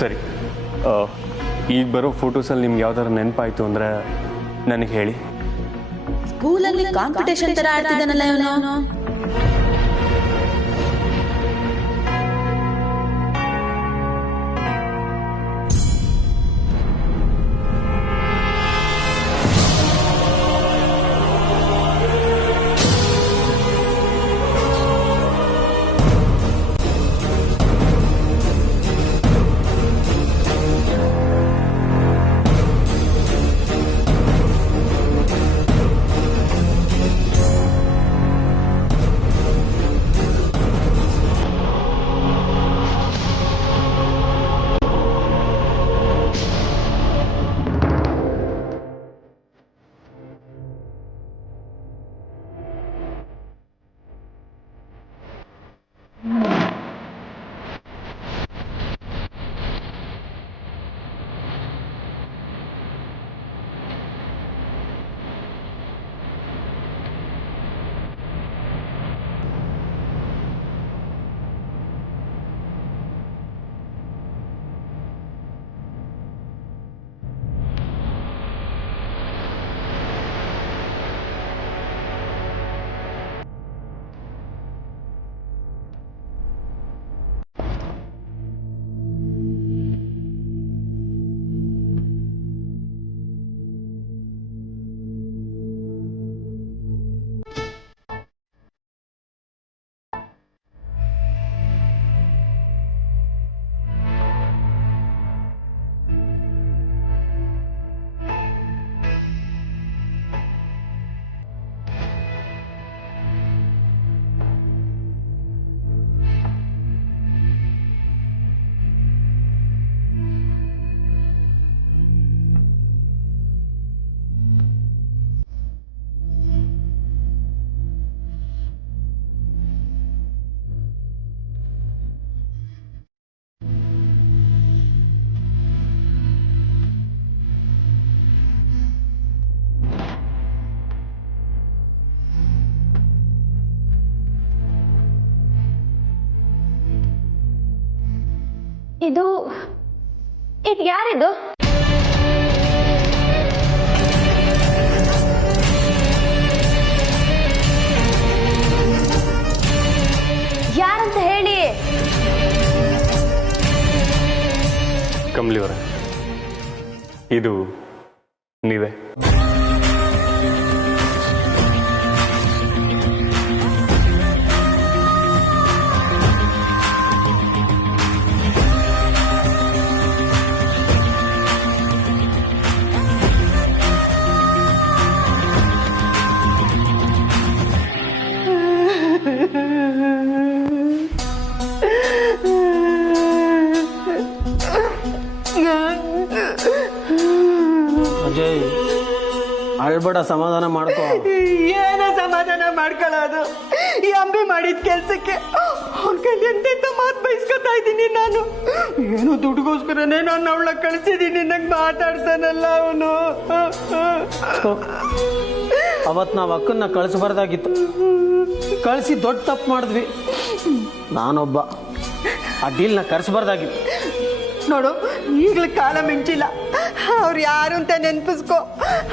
ಸರಿ, ಈಗ ಬರೋ ಫೋಟೋಸಲ್ಲಿ ನಿಮ್ಗೆ ಯಾವ್ದಾರು ನೆನಪಾಯಿತು ಅಂದರೆ ನನಗೆ ಹೇಳಿ. ಸ್ಕೂಲಲ್ಲಿ ಕಾಂಪಿಟೇಷನ್ ತರ ಆಡ್ತಿದ್ದಾನಲ್ಲ ಇವನು. ಇದು ಯಾರಿದು? ಯಾರಂತ ಹೇಳಿ. ಕಮಲಿ ಅವರೇ, ಇದು ನೀವೇ? ಅಜಯ್, ಅಳ್ಬೇಡ, ಸಮಾಧಾನ ಮಾಡ್ಕೋ. ಏನೋ ಸಮಾಧಾನ ಮಾಡ್ಕೊಳ್ಳೋದು? ಈ ಅಂಬಿ ಮಾಡಿದ ಕೆಲ್ಸಕ್ಕೆ ಅವ್ನ ಕೈಲಿ ಎಂತೆಂತ ಮಾತು ಬಯಸ್ಕೊತಾ ಇದ್ದೀನಿ ನಾನು. ಏನೋ ದುಡ್ಡುಗೋಸ್ಕರನೇ ನಾನು ಅವಳ ಕಳಿಸಿದ್ದೀನಿ. ನಂಗೆ ಮಾತಾಡ್ತಾನಲ್ಲ ಅವನು. ಅವತ್ತು ನಾವು ಅಕ್ಕನ್ನ ಕಳಿಸಬಾರ್ದಾಗಿತ್ತು, ಕಳಿಸಿ ದೊಡ್ಡ ತಪ್ಪು ಮಾಡಿದ್ವಿ. ನಾನೊಬ್ಬ ಆ ಡೀಲ್ನ ಕರೆಸಬಾರ್ದಾಗಿತ್ತು. ನೋಡು, ಈಗಲೂ ಕಾಲ ಮಿಂಚಿಲ್ಲ. ಅವ್ರು ಯಾರು ಅಂತ ನೆನ್ಪಿಸ್ಕೊ.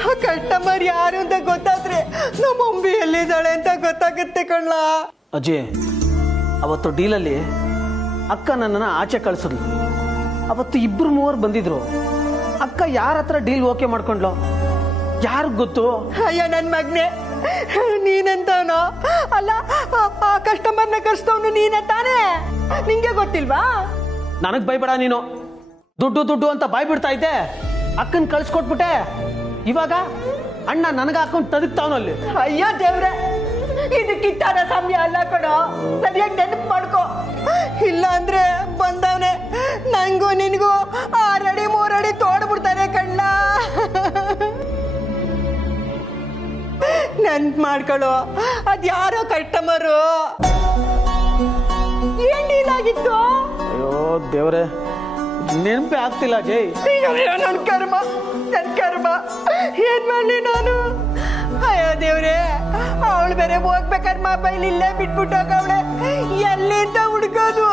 ಆ ಕಸ್ಟಮರ್ ಯಾರು ಅಂತ ಗೊತ್ತಾದ್ರೆ ನಮ್ಮ ಅಂಬಿ ಎಲ್ಲಿದ್ದಾಳೆ ಅಂತ ಗೊತ್ತಾಗುತ್ತೆ ಕಣ್ಣ. ಅಜಯ್, ಅವತ್ತು ಡೀಲಲ್ಲಿ ಅಕ್ಕ ನನ್ನನ್ನು ಆಚೆ ಕಳಿಸಿದ್ಲು. ಅವತ್ತು 2-3 ಬಂದಿದ್ರು. ಅಕ್ಕ ಯಾರ ಹತ್ರ ಡೀಲ್ ಓಕೆ ಮಾಡ್ಕೊಂಡ್ಲು ಯಾರಿಗ್ ಗೊತ್ತು? ಅಯ್ಯ ನನ್ನ ಮಗ್ನೆ, ನೀನೆಂತವನು ಅಲ್ಲ, ಆ ಕಸ್ಟಮರ್ನ ಕರ್ಸ್ತವನು ನೀನೆ ತಾನೇ. ನಿಂಗೆ ಗೊತ್ತಿಲ್ವಾ? ನನಗ್ ಬೈಬೇಡ ನೀನು. ದುಡ್ಡು ಅಂತ ಬಾಯ್ ಬಿಡ್ತಾ ಇದ್ದೆ, ಅಕ್ಕನ್ ಕಳ್ಸಿಕೊಟ್ಬಿಟ್ಟೆ. ಇವಾಗ ಅಣ್ಣ ನನಗ ಹಾಕೊಂಡು ತದಕ್ತಾವನಲ್ಲಿ. ಅಯ್ಯೋ ದೇವ್ರೆ, ಇದಕ್ಕಿಟ್ಟಾದ ಸಮಯ ಅಲ್ಲ ಕಣೋ. ಸರಿಯಾಗಿ ನೆನಪು ಮಾಡ್ಕೊ. ಇಲ್ಲ ಅಂದ್ರೆ ಬಂದವನೆ ನಂಗೂ ನಿನ್ಗೂ 6 ಅಡಿ 3 ಅಡಿ ತೋಡ್ಬಿಡ್ತಾನೆ ಕಣ್ಣ. ನೆನ್ಪು ಮಾಡ್ಕೊಳ್ಳೋ, ಅದ್ಯಾರೋ ಕಸ್ಟಮರು. ಏನ್ ಡೀಲ್ ಆಗಿತ್ತು? ಅಯ್ಯೋ ದೇವ್ರೆ, ನೆನಪೇ ಆಗ್ತಿಲ್ಲ ಜೈ. ನನ್ ಕರ್ಮ ಏನ್ ಮಾಡ್ಲಿ ನಾನು? ಅಯ್ಯೋ ದೇವ್ರೆ, ಅವಳು ಬೇರೆ ಹೋಗ್ಬೇಕಾದ್ರೆ ಮೊಬೈಲ್ ಇಲ್ಲೇ ಬಿಟ್ಬಿಟ್ಟೋಗವಳೆ. ಎಲ್ಲಿಂದ ಹುಡ್ಕೋದು?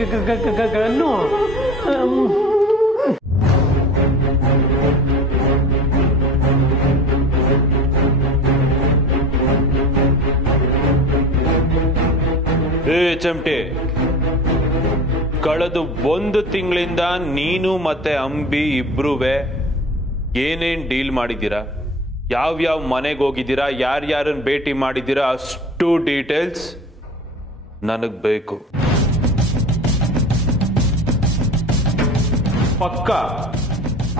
ಗನ್ನು ಚಮಟೆ, ಕಳೆದು 1 ತಿಂಗಳಿಂದ ನೀನು ಮತ್ತೆ ಅಂಬಿ ಇಬ್ರುವೆ ಏನೇನ್ ಡೀಲ್ ಮಾಡಿದ್ದೀರಾ, ಯಾವ್ಯಾವ ಮನೆಗೆ ಹೋಗಿದ್ದೀರಾ, ಯಾರ್ಯಾರನ್ನ ಭೇಟಿ ಮಾಡಿದ್ದೀರಾ, ಅಷ್ಟು ಡೀಟೇಲ್ಸ್ ನನಗ್ ಬೇಕು. ಪಕ್ಕ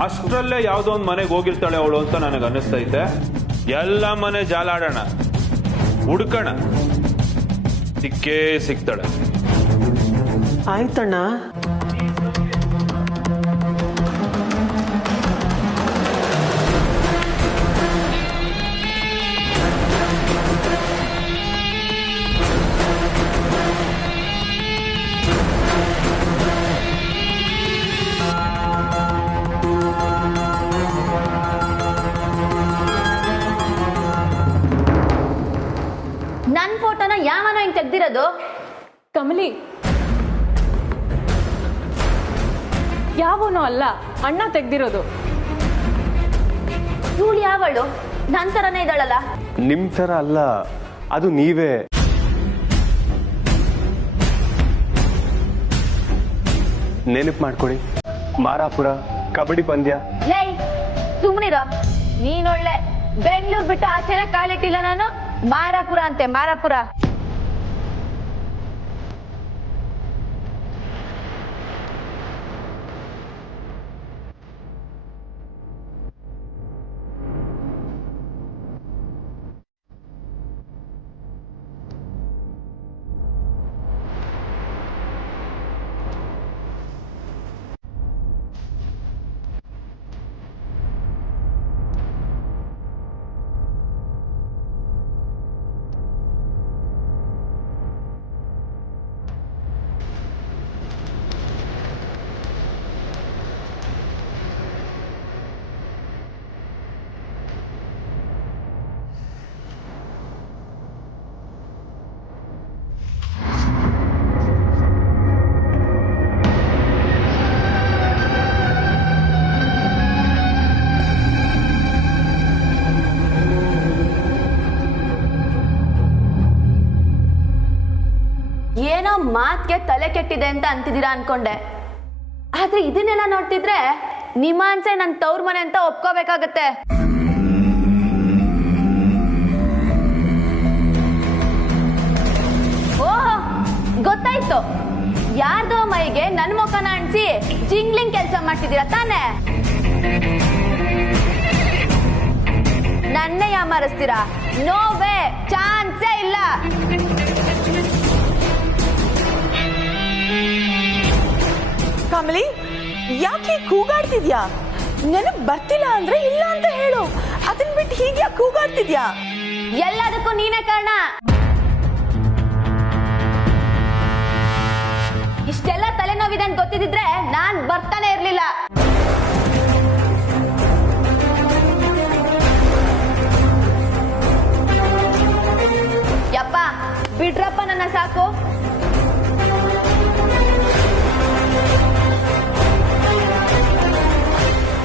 ಅಷ್ಟರಲ್ಲೇ ಯಾವುದೋ ಒಂದು ಮನೆಗೆ ಹೋಗಿರ್ತಾಳೆ ಅವಳು ಅಂತ ನನಗೆ ಅನ್ನಿಸ್ತೈತೆ. ಎಲ್ಲ ಮನೆ ಜಾಲಾಡೋಣ, ಹುಡ್ಕೋಣ, ಸಿಕ್ಕೇ ಸಿಗ್ತಾಳೆ. ಆಯ್ತಣ್ಣ. ನನ್ ಫೋಟೋನ ಯಾವನೋ ಹಿಂಗ್ ತೆಗ್ದಿರೋದು? ಕಮಲಿ, ಯಾವನೋ ಅಲ್ಲ, ಅಣ್ಣ ತೆಗ್ದಿರೋದು. ಇವಳು ಯಾವಳು? ನನ್ ತರನೇ ಇದ್ದಾಳಲ್ಲ. ನಿಮ್ ಥರ ಅಲ್ಲ, ಅದು ನೀವೇ. ನೆನಪು ಮಾಡ್ಕೊಳ್ಳಿ, ಮಾರಾಪುರ ಕಬಡ್ಡಿ ಪಂದ್ಯ. ಲೇ ಸುಮ್ನಿರೋ, ನೀನೊಳ್ಳೆ ಬೆಂಗಳೂರು ಬಿಟ್ಟು ಆಚೆನೆ ಕಾಲಿಟ್ಟಿಲ್ಲ ನಾನು. ಮಾರಾಪುರ ಅಂತೆ, ಮಾರಾಪುರ. ಏನೋ ಮಾತ್ಗೆ ತಲೆ ಕೆಟ್ಟಿದೆ ಅಂತ ಅಂತಿದ್ದೀರಾ ಅನ್ಕೊಂಡೆ. ಆದ್ರೆ ಇದನ್ನೆಲ್ಲ ನೋಡ್ತಿದ್ರೆ ನಿಮ್ಮ ಅನ್ಸೆ ನನ್ ತವ್ರ ಮನೆ ಅಂತ ಒಪ್ಕೋಬೇಕಾಗತ್ತೆ. ಓಹ್, ಗೊತ್ತಾಯ್ತು. ಯಾರ್ದೋ ಮೈಗೆ ನನ್ ಮುಖನ ಅಣಿಸಿ ಜಿಂಗ್ಲಿಂಗ್ ಕೆಲಸ ಮಾಡ್ತಿದ್ದೀರಾ ತಾನೆ? ನನ್ನೇ ಯಾಮಾರಿಸ್ತೀರಾ? ನೋ ವೇ, ಚಾನ್ಸೇ ಇಲ್ಲ. ಕಮಲಿ, ಯಾಕೆ ಕೂಗಾಡ್ತಿದ್ಯಾ? ನೆನಪು ಬರ್ತಿಲ್ಲ ಅಂದ್ರೆ ಇಲ್ಲ ಅಂತ ಹೇಳು. ಅದನ್ ಬಿಟ್ಟು ಹೀಗೆ ಯಾಕೆ ಕೂಗಾಡ್ತಿದ್ಯಾ? ಎಲ್ಲದಕ್ಕೂ ನೀನೇ ಕಾರಣ. ಇಷ್ಟೆಲ್ಲ ತಲೆನೋವಿದೆ ಅಂತ ಗೊತ್ತಿದ್ರೆ ನಾನ್ ಬರ್ತಾನೆ ಇರ್ಲಿಲ್ಲ. ಯಪ್ಪ ಬಿಡ್ರಪ್ಪ ನನ್ನ ಸಾಕು.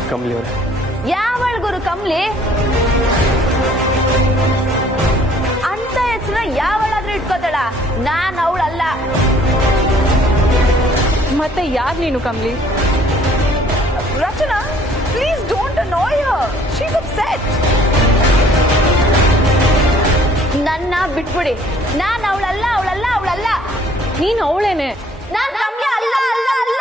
ಕಮಲಿ ಅವರೇ, ಯಾವಳ ಗುರು ಕಮ್ಲಿ? ಅಂತ ಹೆಸರು ಯಾವಳಾದ್ರೂ ಇಟ್ಕೋತಾಳ? ನಾನ್ ಅವಳಲ್ಲ. ಮತ್ತೆ ಯಾರು ನೀನು Kamali? Rachana, please don't annoy her. She is upset. ನನ್ನ ಬಿಟ್ಬಿಡಿ. ನಾನ್ ಅವಳಲ್ಲ, ಅವಳಲ್ಲ, ಅವಳಲ್ಲ. ನೀನು ಅವಳೇನೆ. ನಾನ್ ಕಮ್ಲಿ ಅಲ್ಲ, ಅಲ್ಲ, ಅಲ್ಲ.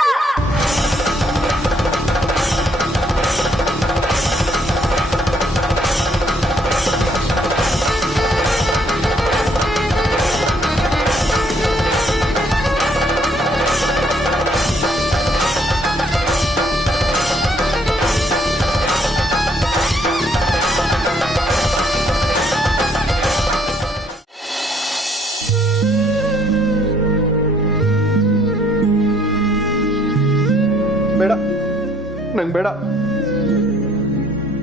ಬೇಡ, ನಂಗೆ ಬೇಡ.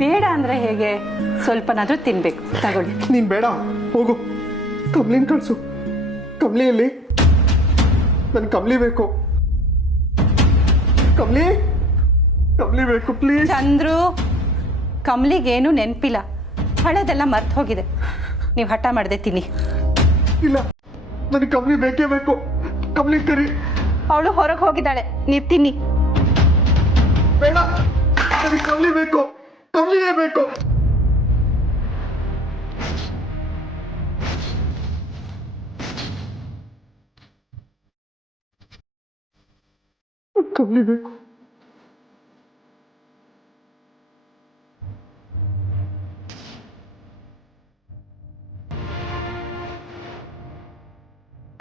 ಬೇಡ ಅಂದ್ರೆ ಹೇಗೆ? ಸ್ವಲ್ಪನಾದ್ರೂ ತಿನ್ಬೇಕು, ತಗೊಳ್ಳಿ. ನೀನ್ ಬೇಡ, ಹೋಗು. ಕಮ್ಲಿನ್ ಕಳ್ಸು. ಕಮ್ಲಿಯಲ್ಲಿ ನನ್ ಕಮ್ಲಿ ಬೇಕು. ಕಮ್ಲಿ ಕಮ್ಲಿ ಬೇಕು ಪ್ಲೀಸ್. ಚಂದ್ರು, ಕಮಲಿಗೇನು ನೆನಪಿಲ್ಲ, ಹಳೆದೆಲ್ಲ ಮರ್ತು ಹೋಗಿದೆ. ನೀವು ಹಠ ಮಾಡದೆ ತಿನ್ನಿ. ಇಲ್ಲ, ನನಗೆ ಕಮ್ಲಿ ಬೇಕೇ ಬೇಕು. ಕಮ್ಲಿ ಕರಿ. ಅವಳು ಹೊರಗೆ ಹೋಗಿದ್ದಾಳೆ, ನೀವು ತಿನ್ನಿ. ಬೇಡ, ನನಗೆ ಕಮ್ಲಿ ಬೇಕು. ಕಮ್ಲಿಯೇ ಬೇಕು. ಕಮ್ಲಿ ಬೇಕು.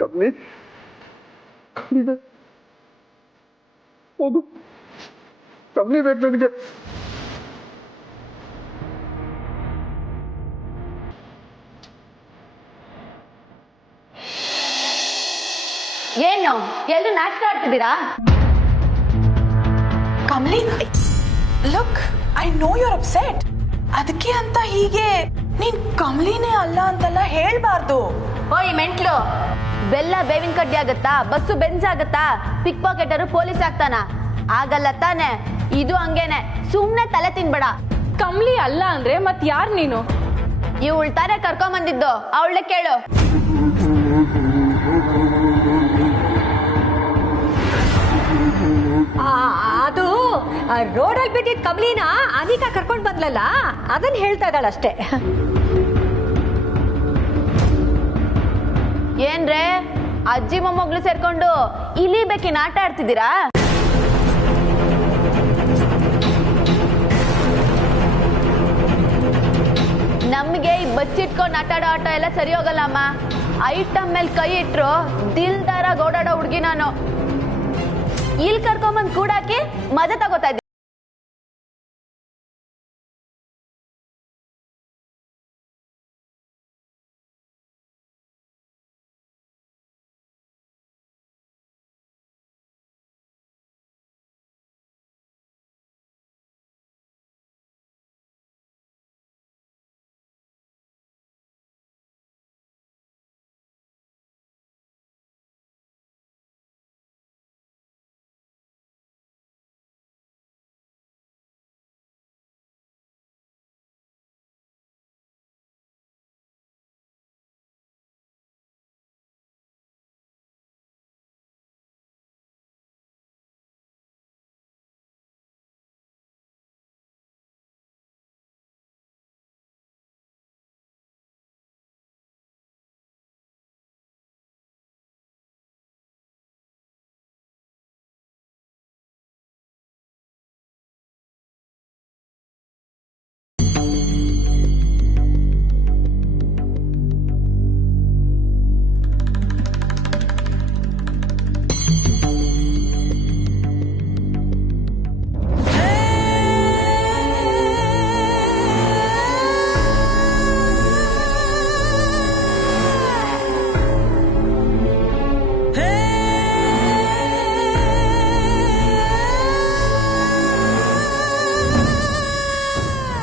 ಕಮ್ಲಿ ಕಮ್ಲಿ ಬೇಕು. ಹೋಗು. ಕಮ್ಲಿ ಬೇಕು ನನಗೆ. ಏನು ಎಲ್ರು ನಾಟಕ ಆಡ್ತಿದ್ದೀರಾ? Kamali, look, I know you're upset. ಅದಕ್ಕೆ ಅಂತ ಹೀಗೆ ನೀನ್ ಕಮಲಿನೇ ಅಲ್ಲ ಅಂತೆಲ್ಲ ಹೇಳ್ಬಾರ್ದು. ಓಯ್ ಮೆಂಟ್ಲು, ಬೆಲ್ಲ ಬೇವಿನ ಕಡ್ಡಿ ಆಗತ್ತಾ? ಬಸ್ಸು ಬೆಂಜ್ ಆಗತ್ತಾ? ಪಿಕ್ ಪಾಕೆಟರು ಪೊಲೀಸ್ ಆಗ್ತಾನ? ಆಗಲ್ಲ ತಾನೆ. ಇದು ಹಂಗೇನೆ, ಸುಮ್ನೆ ತಲೆ ತಿನ್ಬೇಡ. ಕಮ್ಲಿ ಅಲ್ಲ ಅಂದ್ರೆ ಮತ್ ಯಾರ್ ನೀನು? ಇವಳು ತಾನೇ ಕರ್ಕೊಂಡ್ ಬಂದಿದ್ದು, ಅವಳೇ ಕೇಳು. ಅದು ರೋಡಲ್ಲಿ ಬಿಟ್ಟಿದ್ ಕಮಲಿನ ಅನಿಕಾ ಕರ್ಕೊಂಡ್ ಬಂದ್ಲಲ್ಲ, ಅದನ್ನ ಹೇಳ್ತಾ ಇದ್ದಾಳಷ್ಟೇ. ಏನ್ರೆ ಅಜ್ಜಿ ಮೊಮ್ಮಗಳು ಸೇರ್ಕೊಂಡು ಇಲಿ ಬೇಕಿನ ಆಟ ಆಡ್ತಿದ್ದೀರಾ? ನಮ್ಗೆ ಈ ಬಚ್ಚಿಟ್ಕೊಂಡು ಆಟ ಆಡೋ ಆಟ ಎಲ್ಲ ಸರಿ ಹೋಗಲ್ಲ ಅಮ್ಮ. ಐಟಮ್ ಮೇಲೆ ಕೈ ಇಟ್ರು ದಿಲ್ದಾರ ಓಡಾಡೋ ಹುಡ್ಗಿ ನಾನು. ಇಲ್ಲಿ ಕರ್ಕೊಂಬಂದ್ ಕೂಡಾಕಿ ಮಜಾ ತಗೋತಾ ಇದ್ದೀನಿ.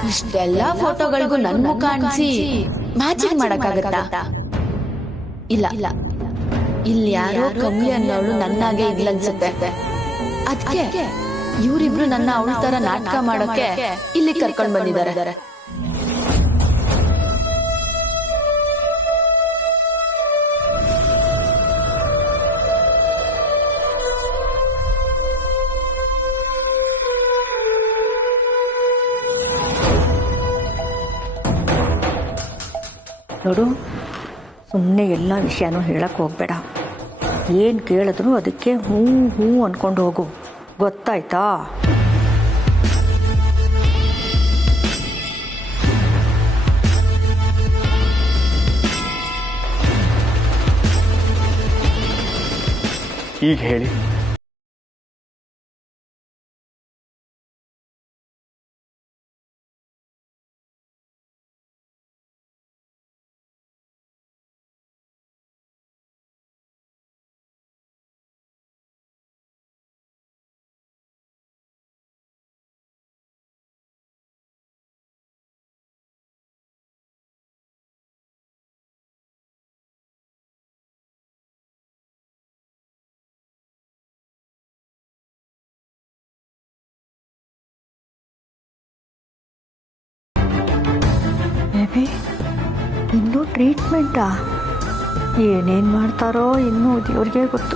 ಇಷ್ಟೆಲ್ಲಾ ಫೋಟೋಗಳಿಗೂ ನನ್ ಮುಖ ಕಾಣಿಸಿ ಮ್ಯಾಚಿಂಗ್ ಮಾಡಕ್ಕಾಗತ್ತಾ? ಇಲ್ಲ, ಇಲ್ಲಿ ಯಾರೋ ಕಮ್ಲಿ ಅನ್ನೋಳು ನನ್ನಾಗೆ ಇಲ್ಲ ಅನ್ಸುತ್ತೆ. ಅದಕ್ಕೆ ಇವರಿಬ್ರು ನನ್ನ ಅವಳ ತರ ನಾಟಕ ಮಾಡೋಕೆ ಇಲ್ಲಿ ಕರ್ಕೊಂಡ್ ಬಂದಿದ್ದಾರೆ. ನೋಡು, ಸುಮ್ಮನೆ ಎಲ್ಲ ವಿಷಯನೂ ಹೇಳಕ್ಕೆ ಹೋಗ್ಬೇಡ. ಏನು ಕೇಳಿದ್ರು ಅದಕ್ಕೆ ಹ್ಞೂ ಹ್ಞೂ ಅಂದ್ಕೊಂಡು ಹೋಗು, ಗೊತ್ತಾಯ್ತಾ? ಈಗ ಹೇಳಿ, ಅಭಿ ಇನ್ನೂ ಟ್ರೀಟ್ಮೆಂಟಾ? ಏನೇನು ಮಾಡ್ತಾರೋ ಇನ್ನೂ ದೇವ್ರಿಗೆ ಗೊತ್ತು.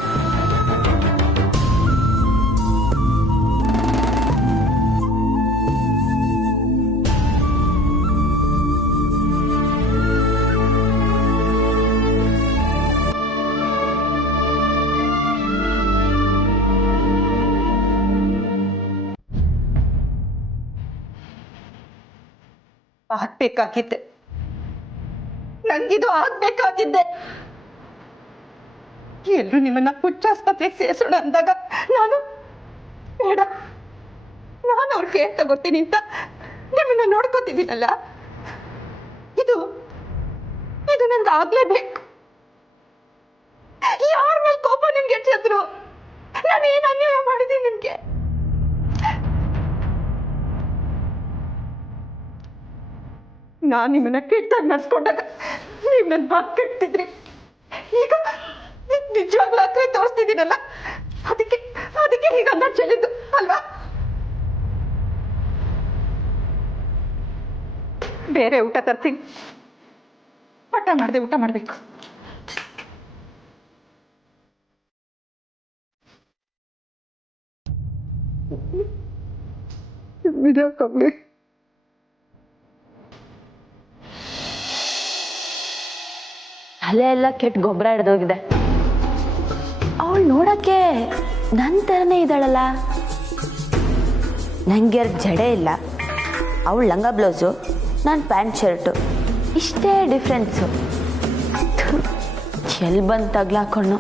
ಆಗ್ಬೇಕಾಗಿದ್ದೆ, ನಂಗಿದು ಆಗ್ಬೇಕಾಗಿದ್ದೆ. ಎಲ್ಲರೂ ನಿಮ್ಮನ್ನ ಹುಚ್ಚಾಸ್ಪತ್ರೆಗೆ ಸೇರಿಸೋಣ ಅಂದಾಗ ನಾನು ಬೇಡ, ನಾನು ಅವ್ರ ಕೇರ್ ತಗೋತೀನಿ ಅಂತ ನಿಮ್ಮನ್ನ ನೋಡ್ಕೋತಿದ್ದೀನಲ್ಲ, ಇದು ಇದು ನನ್ಗೆ ಆಗ್ಲೇಬೇಕು. ಯಾರ ಮೇಲೆ ಕೋಪ ನಿಮ್ಗೆ ಹೆಚ್ಚಿದ್ರು? ನಾನು ಏನು ಅನ್ಯಾಯ ಮಾಡಿದ್ದೀನಿ ನಿಮ್ಗೆ? ನಾನು ನಿಮ್ಮನ್ನ ಕೆಟ್ಟಾಗಿ ನಡ್ಸ್ಕೊಂಡಾಗ ನೀವು ನನ್ನ ಮಾತು ಕೆಟ್ಟಿದ್ರಿ. ಈಗ ನಿಜವಾಗ್ಲೂ ಹತ್ರ ತೋರಿಸ್ತಿದ್ದೀನಲ್ಲ, ಅದಕ್ಕೆ ಅದಕ್ಕೆ ಈಗ ಅನ್ನ ಚೆಲ್ಲಿದ್ದು ಅಲ್ವಾ? ಬೇರೆ ಊಟ ತರ್ತೀನಿ, ಊಟ ಮಾಡದೆ ಊಟ ಮಾಡಬೇಕು. ಕಮ್ಮಿ ತಲೆ ಎಲ್ಲ ಕೆಟ್ಟ ಗೊಬ್ಬರ ಹಿಡ್ದೋಗಿದೆ. ಅವಳು ನೋಡಕ್ಕೆ ನನ್ನ ಥರನೇ ಇದ್ದಾಳಲ್ಲ. ನನಗೆ ಜಡೆ ಇಲ್ಲ, ಅವಳು ಲಂಗ ಬ್ಲೌಸು, ನಾನು ಪ್ಯಾಂಟ್ ಶರ್ಟು, ಇಷ್ಟೇ ಡಿಫ್ರೆನ್ಸು. ಎಲ್ಲಿ ಬಂದು ತಗ್ಲಾಕೊಂಡು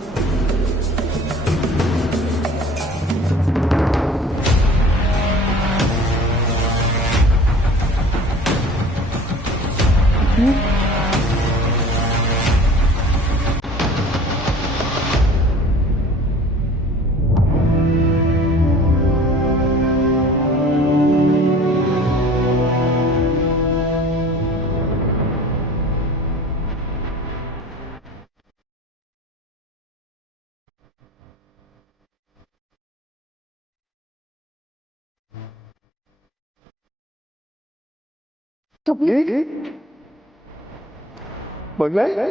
ಮಗಳೇ,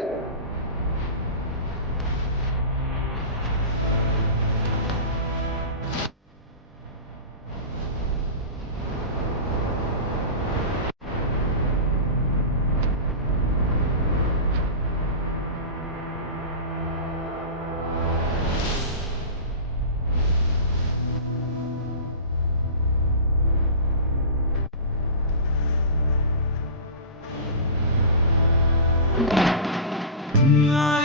I